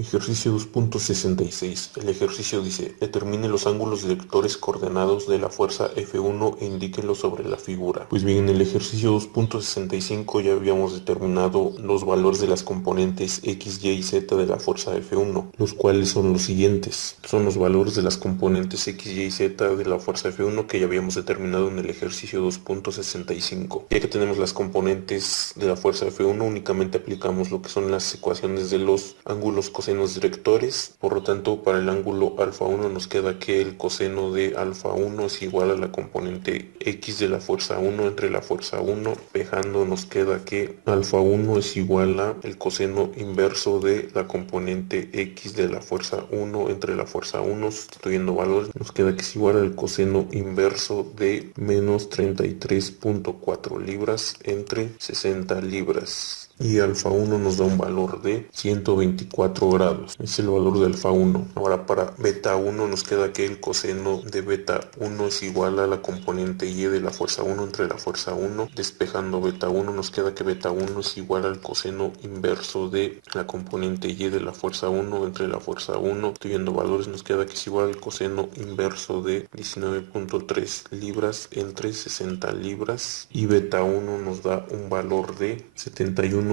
Ejercicio 2.66. El ejercicio dice, determine los ángulos directores coordenados de la fuerza F1 e indíquenlos sobre la figura. Pues bien, en el ejercicio 2.65 ya habíamos determinado los valores de las componentes X, Y y Z de la fuerza F1, los cuales son los siguientes. Son los valores de las componentes X, Y y Z de la fuerza F1 que ya habíamos determinado en el ejercicio 2.65. Ya que tenemos las componentes de la fuerza F1, únicamente aplicamos lo que son las ecuaciones de los ángulos cosenos directores. Por lo tanto, para el ángulo alfa 1 nos queda que el coseno de alfa 1 es igual a la componente X de la fuerza 1 entre la fuerza 1. Dejando nos queda que alfa 1 es igual a el coseno inverso de la componente X de la fuerza 1 entre la fuerza 1. Sustituyendo valores nos queda que es igual al coseno inverso de menos 33.4 libras entre 60 libras. Y alfa 1 nos da un valor de 124 grados. Es el valor de alfa 1. Ahora para beta 1 nos queda que el coseno de beta 1 es igual a la componente y de la fuerza 1 entre la fuerza 1. Despejando beta 1 nos queda que beta 1 es igual al coseno inverso de la componente y de la fuerza 1 entre la fuerza 1. Sustituyendo valores nos queda que es igual al coseno inverso de 19.3 libras entre 60 libras. Y beta 1 nos da un valor de 71.2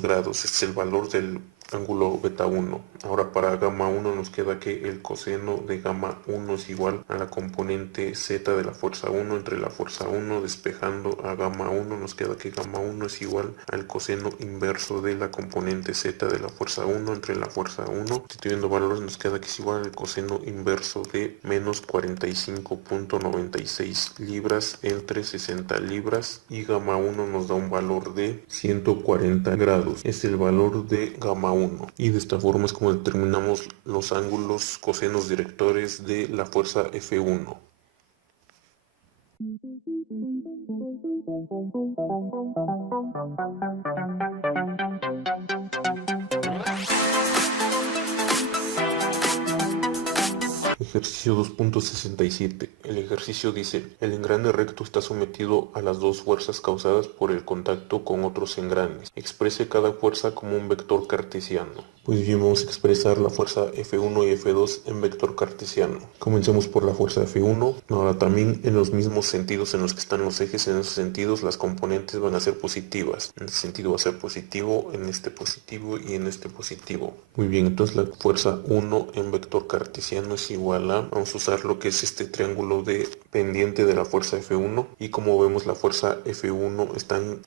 grados. Este es el valor del ángulo beta 1. Ahora para gamma 1 nos queda que el coseno de gamma 1 es igual a la componente z de la fuerza 1 entre la fuerza 1. Despejando a gamma 1 nos queda que gamma 1 es igual al coseno inverso de la componente z de la fuerza 1 entre la fuerza 1. Sustituyendo valores nos queda que es igual al coseno inverso de menos 45.96 libras entre 60 libras. Y gamma 1 nos da un valor de 140 grados. Es el valor de gamma 1. Y de esta forma es como determinamos los ángulos cosenos directores de la fuerza F1. Ejercicio 2.67. El ejercicio dice, el engrane recto está sometido a las dos fuerzas causadas por el contacto con otros engranes. Exprese cada fuerza como un vector cartesiano. Pues bien, vamos a expresar la fuerza F1 y F2 en vector cartesiano. Comencemos por la fuerza F1. Ahora también en los mismos sentidos en los que están los ejes, en esos sentidos las componentes van a ser positivas. En este sentido va a ser positivo, en este positivo y en este positivo. Muy bien, entonces la fuerza 1 en vector cartesiano es igual a, vamos a usar lo que es este triángulo de pendiente de la fuerza F1, y como vemos la fuerza F1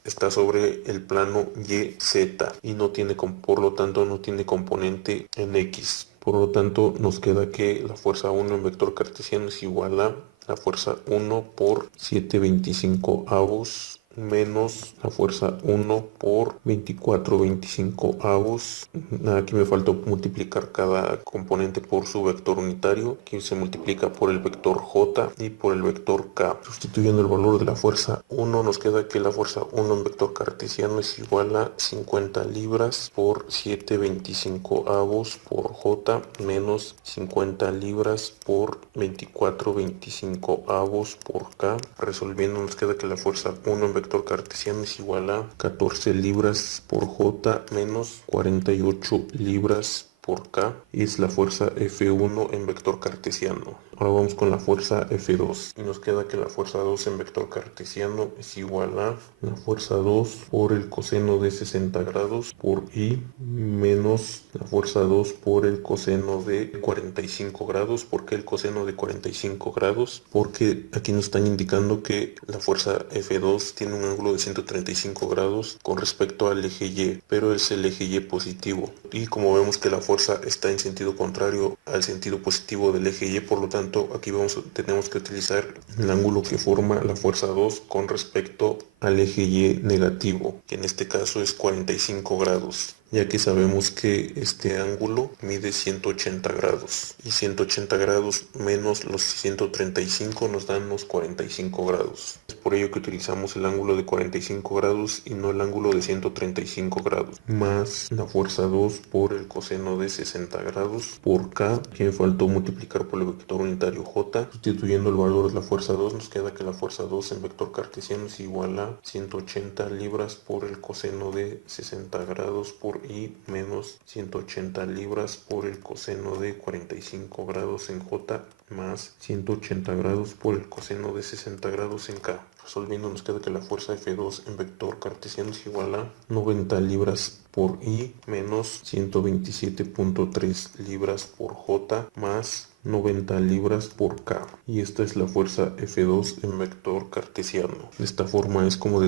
está sobre el plano YZ y no tiene, por lo tanto no tiene componente en X. Por lo tanto nos queda que la fuerza 1 en vector cartesiano es igual a la fuerza 1 por 7/25 avos menos la fuerza 1 por 24/25 avos. Aquí me faltó multiplicar cada componente por su vector unitario. Aquí se multiplica por el vector J y por el vector K. Sustituyendo el valor de la fuerza 1 nos queda que la fuerza 1 en vector cartesiano es igual a 50 libras por 7/25 avos por J menos 50 libras por 24/25 avos por K. Resolviendo nos queda que la fuerza 1 en vector cartesiano es igual a 14 libras por J menos 48 libras por K. Y es la fuerza F1 en vector cartesiano. Ahora vamos con la fuerza F2 y nos queda que la fuerza 2 en vector cartesiano es igual a la fuerza 2 por el coseno de 60 grados por I menos la fuerza 2 por el coseno de 45 grados. ¿Por qué el coseno de 45 grados? Porque aquí nos están indicando que la fuerza F2 tiene un ángulo de 135 grados con respecto al eje Y, pero es el eje Y positivo. Y como vemos que la fuerza está en sentido contrario al sentido positivo del eje Y, por lo tanto aquí tenemos que utilizar el ángulo que forma la fuerza 2 con respecto al eje Y negativo, que en este caso es 45 grados, ya que sabemos que este ángulo mide 180 grados y 180 grados menos los 135 nos dan los 45 grados. Es por ello que utilizamos el ángulo de 45 grados y no el ángulo de 135 grados, más la fuerza 2 por el coseno de 60 grados por K, que me faltó multiplicar por el vector unitario J. Sustituyendo el valor de la fuerza 2 nos queda que la fuerza 2 en vector cartesiano es igual a 180 libras por el coseno de 60 grados por I menos 180 libras por el coseno de 45 grados en J más 180 grados por el coseno de 60 grados en K. Resolviendo nos queda que la fuerza F2 en vector cartesiano es igual a 90 libras por I menos 127.3 libras por J más 90 libras por K. Y esta es la fuerza F2 en vector cartesiano. De esta forma es como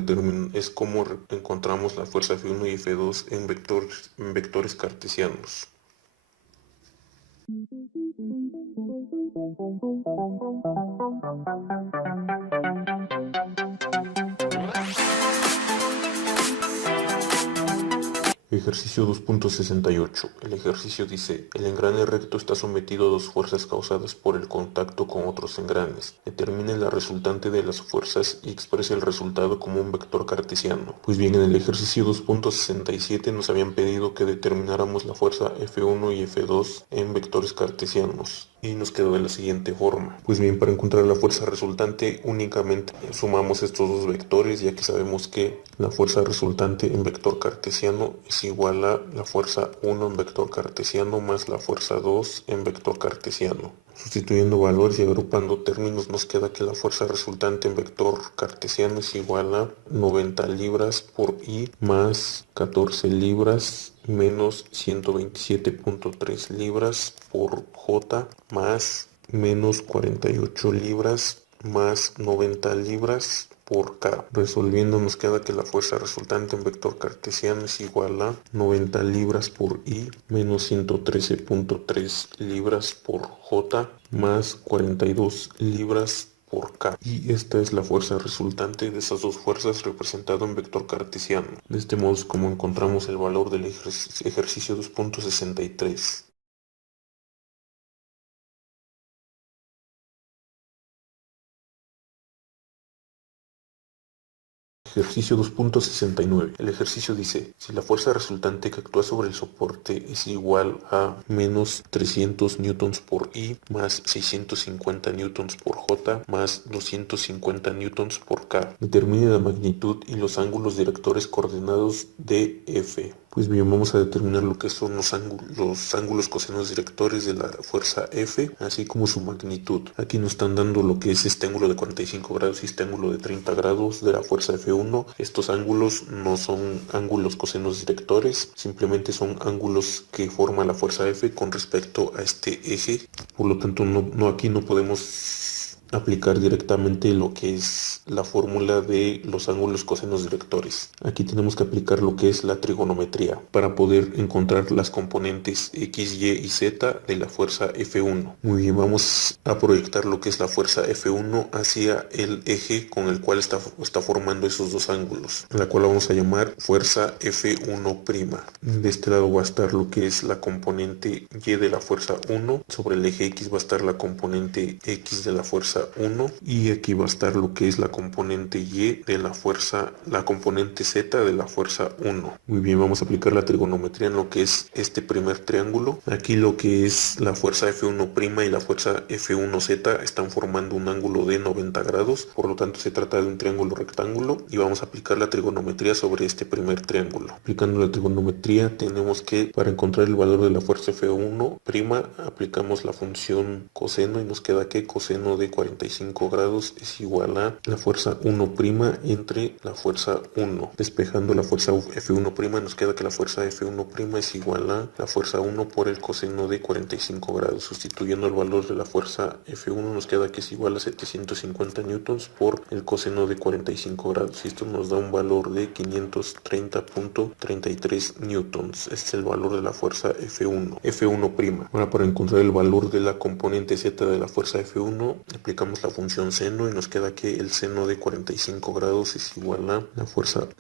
encontramos la fuerza F1 y F2 en vectores cartesianos. Ejercicio 2.68. El ejercicio dice, el engrane recto está sometido a dos fuerzas causadas por el contacto con otros engranes. Determine la resultante de las fuerzas y exprese el resultado como un vector cartesiano. Pues bien, en el ejercicio 2.67 nos habían pedido que determináramos la fuerza F1 y F2 en vectores cartesianos. Y nos quedó de la siguiente forma. Pues bien, para encontrar la fuerza resultante únicamente sumamos estos dos vectores, ya que sabemos que la fuerza resultante en vector cartesiano es igual a la fuerza 1 en vector cartesiano más la fuerza 2 en vector cartesiano. Sustituyendo valores y agrupando términos nos queda que la fuerza resultante en vector cartesiano es igual a 90 libras por I más 14 libras menos 127.3 libras por J más menos 48 libras más 90 libras por K. Resolviendo nos queda que la fuerza resultante en vector cartesiano es igual a 90 libras por I menos 113.3 libras por J más 42 libras por K. Y esta es la fuerza resultante de esas dos fuerzas representado en vector cartesiano. De este modo es como encontramos el valor del ejercicio 2.63. Ejercicio 2.69. El ejercicio dice, si la fuerza resultante que actúa sobre el soporte es igual a menos 300 newtons por I más 650 newtons por J más 250 newtons por K, determine la magnitud y los ángulos directores coordenados de F. Pues bien, vamos a determinar lo que son los ángulos cosenos directores de la fuerza F, así como su magnitud. Aquí nos están dando lo que es este ángulo de 45 grados y este ángulo de 30 grados de la fuerza F1. Estos ángulos no son ángulos cosenos directores, simplemente son ángulos que forma la fuerza F con respecto a este eje. Por lo tanto, aquí no podemos aplicar directamente lo que es la fórmula de los ángulos cosenos directores. Aquí tenemos que aplicar lo que es la trigonometría para poder encontrar las componentes X, Y y Z de la fuerza F1. Muy bien, vamos a proyectar lo que es la fuerza F1 hacia el eje con el cual está formando esos dos ángulos, la cual vamos a llamar fuerza F1'. De este lado va a estar lo que es la componente Y de la fuerza 1, sobre el eje X va a estar la componente X de la fuerza 1 y aquí va a estar lo que es la componente Y de la componente Z de la fuerza 1. Muy bien, vamos a aplicar la trigonometría en lo que es este primer triángulo. Aquí lo que es la fuerza F1' y la fuerza F1Z están formando un ángulo de 90 grados, por lo tanto se trata de un triángulo rectángulo y vamos a aplicar la trigonometría sobre este primer triángulo. Aplicando la trigonometría tenemos que, para encontrar el valor de la fuerza F1', aplicamos la función coseno y nos queda que coseno de 45 grados es igual a la fuerza 1' entre la fuerza 1. Despejando la fuerza F1' nos queda que la fuerza F1' es igual a la fuerza 1 por el coseno de 45 grados. Sustituyendo el valor de la fuerza F1 nos queda que es igual a 750 newtons por el coseno de 45 grados. Y esto nos da un valor de 530.33 newtons. Este es el valor de la fuerza F1'. Ahora, para encontrar el valor de la componente Z de la fuerza F1, aplicamos la función seno y nos queda que el seno de 45 grados es igual a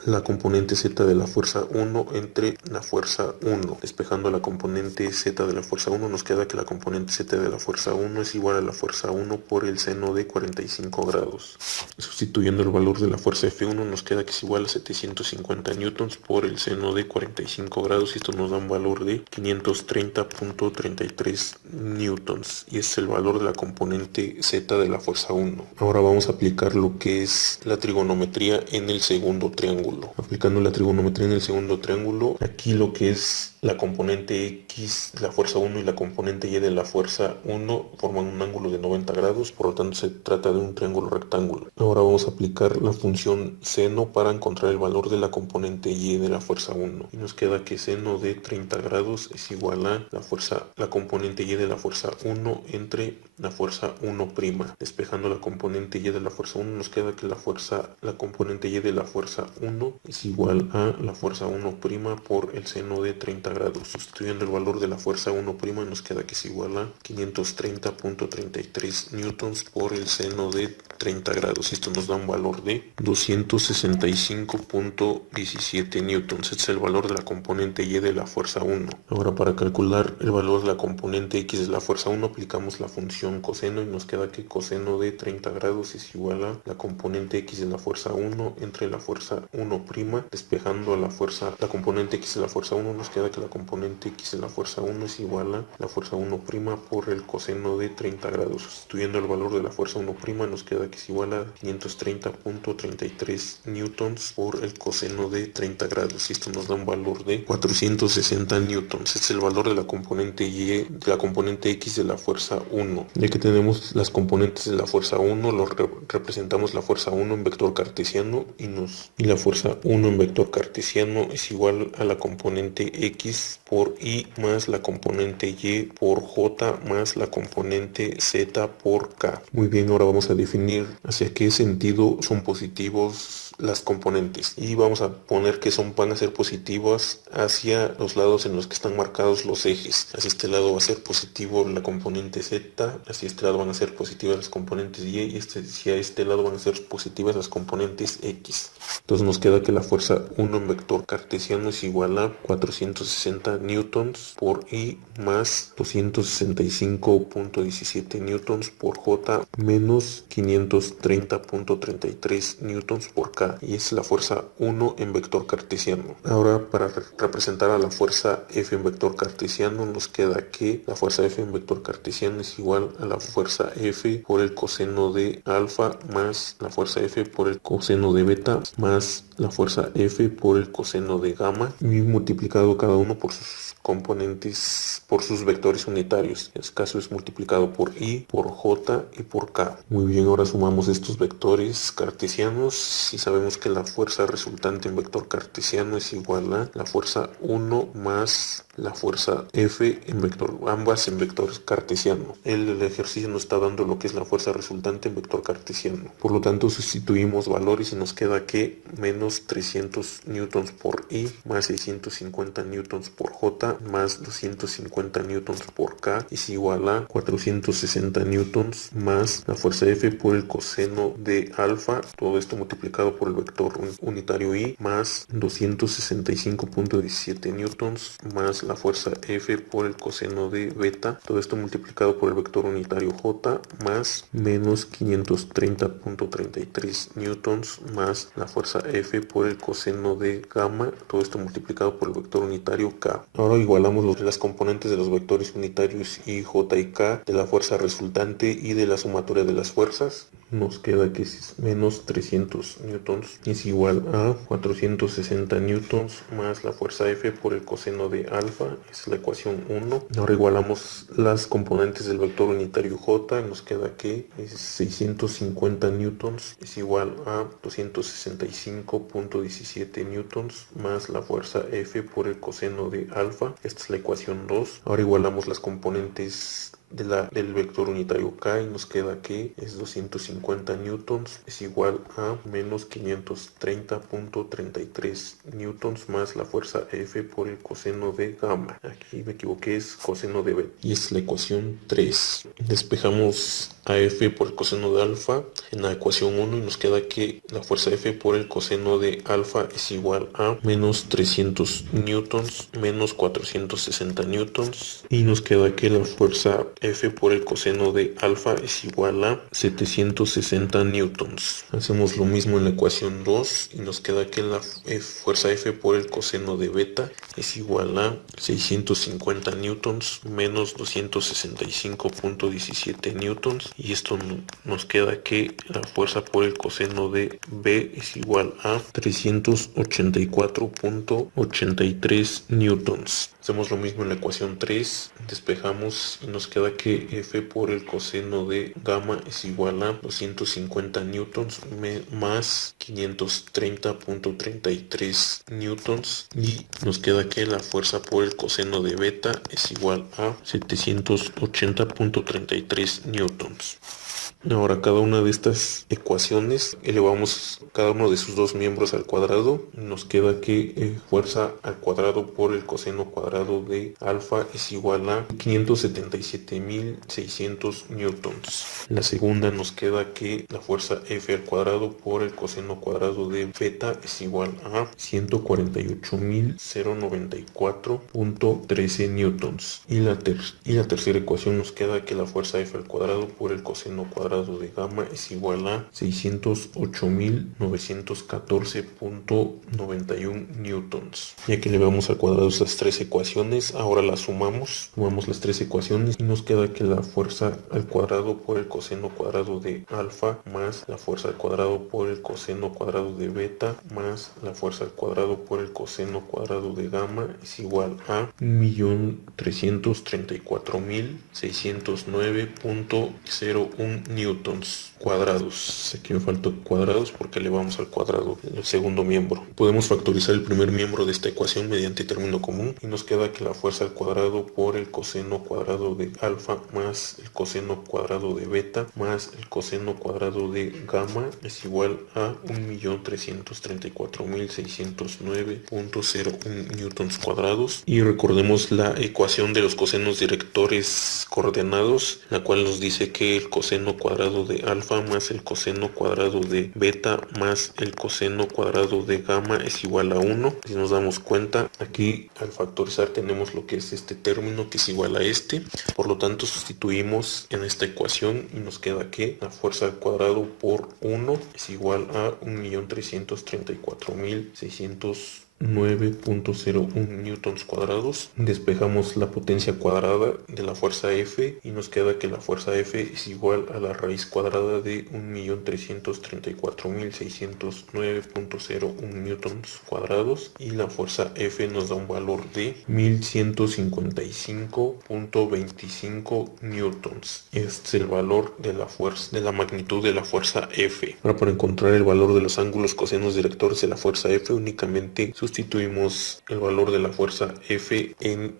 la componente Z de la fuerza 1 entre la fuerza 1. Despejando la componente Z de la fuerza 1 nos queda que la componente Z de la fuerza 1 es igual a la fuerza 1 por el seno de 45 grados. Sustituyendo el valor de la fuerza F1 nos queda que es igual a 750 newtons por el seno de 45 grados y esto nos da un valor de 530.33 newtons y es el valor de la componente Z de la fuerza 1. Ahora vamos a aplicar lo que es la trigonometría en el segundo triángulo. Aplicando la trigonometría en el segundo triángulo, aquí lo que es la componente X de la fuerza 1 y la componente Y de la fuerza 1 forman un ángulo de 90 grados, por lo tanto se trata de un triángulo rectángulo. Ahora vamos a aplicar la función seno para encontrar el valor de la componente Y de la fuerza 1. Y nos queda que seno de 30 grados es igual a la componente Y de la fuerza 1 entre la fuerza 1'. Despejando la componente Y de la fuerza 1 nos queda que la componente Y de la fuerza 1 es igual a la fuerza 1' por el seno de 30 grados. Sustituyendo el valor de la fuerza 1' nos queda que es igual a 530.33 newtons por el seno de 30 grados. Esto nos da un valor de 265.17 newtons. Este es el valor de la componente Y de la fuerza 1. Ahora, para calcular el valor de la componente X de la fuerza 1 aplicamos la función coseno y nos queda que coseno de 30 grados es igual a la componente X de la fuerza 1 entre la fuerza 1'. Despejando la componente X de la fuerza 1 nos queda que la componente X de la fuerza 1 es igual a la fuerza 1' por el coseno de 30 grados. Sustituyendo el valor de la fuerza 1' nos queda que es igual a 530.33 newtons por el coseno de 30 grados. Y esto nos da un valor de 460 newtons. Este es el valor de la componente Y, de la componente X de la fuerza 1. Ya que tenemos las componentes de la fuerza 1, representamos la fuerza 1 en vector cartesiano y la fuerza 1 en vector cartesiano es igual a la componente X por Y más la componente Y por J más la componente Z por K. Muy bien, ahora vamos a definir hacia qué sentido son positivos las componentes y vamos a poner que van a ser positivas hacia los lados en los que están marcados los ejes. Hacia este lado va a ser positivo la componente Z, hacia este lado van a ser positivas las componentes Y y hacia este lado van a ser positivas las componentes X. Entonces nos queda que la fuerza 1 en vector cartesiano es igual a 460 newtons por Y más 265.17 newtons por J menos 530.33 newtons por K, y es la fuerza 1 en vector cartesiano. Ahora, para representar a la fuerza F en vector cartesiano nos queda que la fuerza F en vector cartesiano es igual a la fuerza F por el coseno de alfa más la fuerza F por el coseno de beta más la fuerza F por el coseno de gamma, y multiplicado cada uno por sus componentes, por sus vectores unitarios. En este caso es multiplicado por Y, por J y por K. Muy bien, ahora sumamos estos vectores cartesianos y sabemos que la fuerza resultante en vector cartesiano es igual a la fuerza 1 más la fuerza F en vector, ambas en vector cartesiano. El ejercicio nos está dando lo que es la fuerza resultante en vector cartesiano. Por lo tanto, sustituimos valores y nos queda que menos 300 newtons por Y más 650 newtons por J más 250 newtons por K es igual a 460 newtons más la fuerza F por el coseno de alfa, todo esto multiplicado por el vector unitario Y, más 265.17 newtons más la fuerza F por el coseno de beta, todo esto multiplicado por el vector unitario J, más menos 530.33 newtons más la fuerza F por el coseno de gamma, todo esto multiplicado por el vector unitario K. Ahora igualamos las componentes de los vectores unitarios I, J y K de la fuerza resultante y de la sumatoria de las fuerzas. Nos queda que es menos 300 newtons es igual a 460 newtons más la fuerza F por el coseno de alfa, es la ecuación 1. Ahora igualamos las componentes del vector unitario J, nos queda que es 650 newtons es igual a 265.17 newtons más la fuerza F por el coseno de alfa, esta es la ecuación 2. Ahora igualamos las componentes del vector unitario K y nos queda que es 250 newtons es igual a menos 530.33 newtons más la fuerza F por el coseno de gamma. Aquí me equivoqué, es coseno de beta y es la ecuación 3. Despejamos a F por el coseno de alfa en la ecuación 1 y nos queda que la fuerza F por el coseno de alfa es igual a menos 300 newtons menos 460 newtons, y nos queda que la fuerza F por el coseno de alfa es igual a 760 newtons. Hacemos lo mismo en la ecuación 2 y nos queda que la fuerza F por el coseno de beta es igual a 650 newtons menos 265.17 newtons, y esto nos queda que la fuerza por el coseno de B es igual a 384.83 newtons. Hacemos lo mismo en la ecuación 3, despejamos y nos queda que F por el coseno de gamma es igual a 250 newtons más 530.33 newtons, y nos queda que la fuerza por el coseno de beta es igual a 780.33 newtons. Ahora, cada una de estas ecuaciones elevamos cada uno de sus dos miembros al cuadrado. Nos queda que fuerza al cuadrado por el coseno cuadrado de alfa es igual a 577.600 newtons. La segunda nos queda que la fuerza F al cuadrado por el coseno cuadrado de beta es igual a 148.094.13 newtons. Y la tercera ecuación nos queda que la fuerza F al cuadrado por el coseno cuadrado de gamma es igual a 608.914.91 newtons. Ya que le vamos al cuadrado estas tres ecuaciones, ahora las sumamos las tres ecuaciones y nos queda que la fuerza al cuadrado por el coseno cuadrado de alfa más la fuerza al cuadrado por el coseno cuadrado de beta más la fuerza al cuadrado por el coseno cuadrado de gamma es igual a 1.334.609.01 newtons cuadrados. Aquí me faltan cuadrados porque le vamos al cuadrado el segundo miembro. Podemos factorizar el primer miembro de esta ecuación mediante término común y nos queda que la fuerza al cuadrado por el coseno cuadrado de alfa más el coseno cuadrado de beta más el coseno cuadrado de gamma es igual a 1.334.609.01 newtons cuadrados. Y recordemos la ecuación de los cosenos directores coordenados, la cual nos dice que el coseno cuadrado de alfa más el coseno cuadrado de beta más el coseno cuadrado de gamma es igual a 1. Si nos damos cuenta, aquí al factorizar tenemos lo que es este término que es igual a este. Por lo tanto, sustituimos en esta ecuación y nos queda que la fuerza al cuadrado por 1 es igual a 1.334.609.01 newtons cuadrados. Despejamos la potencia cuadrada de la fuerza F y nos queda que la fuerza F es igual a la raíz cuadrada de 1.334.609.01 newtons cuadrados, y la fuerza F nos da un valor de 1.155.25 newtons. Este es el valor de la fuerza, de la magnitud de la fuerza F. Ahora, para encontrar el valor de los ángulos cosenos directores de la fuerza F, únicamente sustituimos el valor de la fuerza F en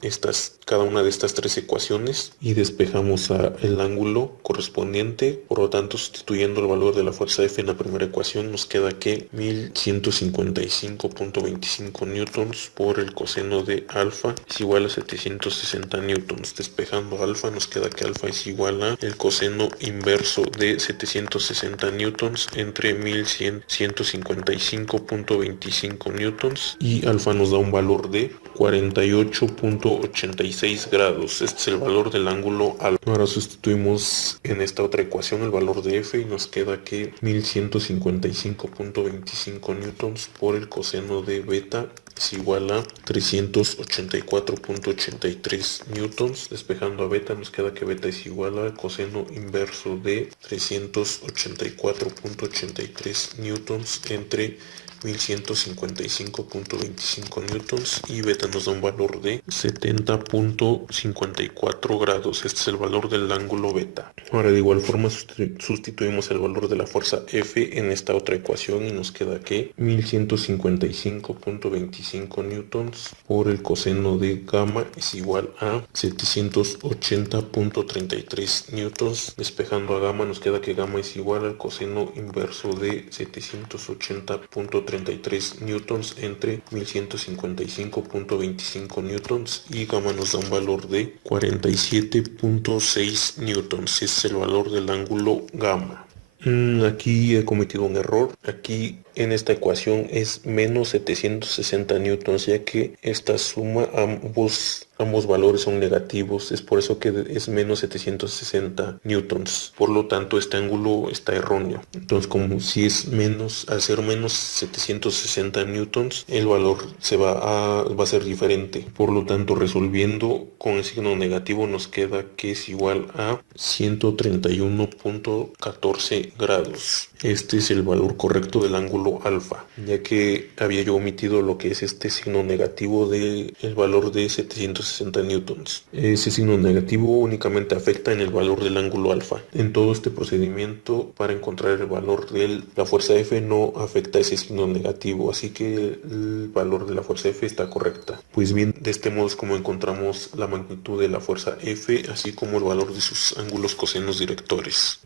cada una de estas tres ecuaciones y despejamos el ángulo correspondiente. Por lo tanto, sustituyendo el valor de la fuerza F en la primera ecuación, nos queda que 1155.25 newtons por el coseno de alfa es igual a 760 newtons. Despejando alfa, nos queda que alfa es igual a el coseno inverso de 760 newtons entre 1155.25 newtons, y alfa nos da un valor de 48.86 grados. Este es el valor del ángulo alfa. Ahora sustituimos en esta otra ecuación el valor de F y nos queda que 1155.25 newtons por el coseno de beta es igual a 384.83 newtons. Despejando a beta, nos queda que beta es igual al coseno inverso de 384.83 newtons entre 1155.25 newtons, y beta nos da un valor de 70.54 grados. Este es el valor del ángulo beta. Ahora, de igual forma, sustituimos el valor de la fuerza F en esta otra ecuación y nos queda que 1155.25 newtons por el coseno de gamma es igual a 780.33 newtons. Despejando a gamma, nos queda que gamma es igual al coseno inverso de 780.33 newtons entre 1155.25 newtons, y gamma nos da un valor de 47.6 newtons. Es el valor del ángulo gamma. Aquí he cometido un error. Aquí en esta ecuación es menos 760 newtons, ya que esta suma ambos valores son negativos, es por eso que es menos 760 newtons. Por lo tanto, este ángulo está erróneo. Entonces, como si es menos, al ser menos 760 newtons, el valor va a ser diferente. Por lo tanto, resolviendo con el signo negativo nos queda que es igual a 131.14 grados. Este es el valor correcto del ángulo alfa, ya que había yo omitido lo que es este signo negativo del valor de 760 newtons. Ese signo negativo únicamente afecta en el valor del ángulo alfa. En todo este procedimiento, para encontrar el valor de la fuerza F no afecta ese signo negativo, así que el valor de la fuerza F está correcta. Pues bien, de este modo es como encontramos la magnitud de la fuerza F, así como el valor de sus ángulos cosenos directores.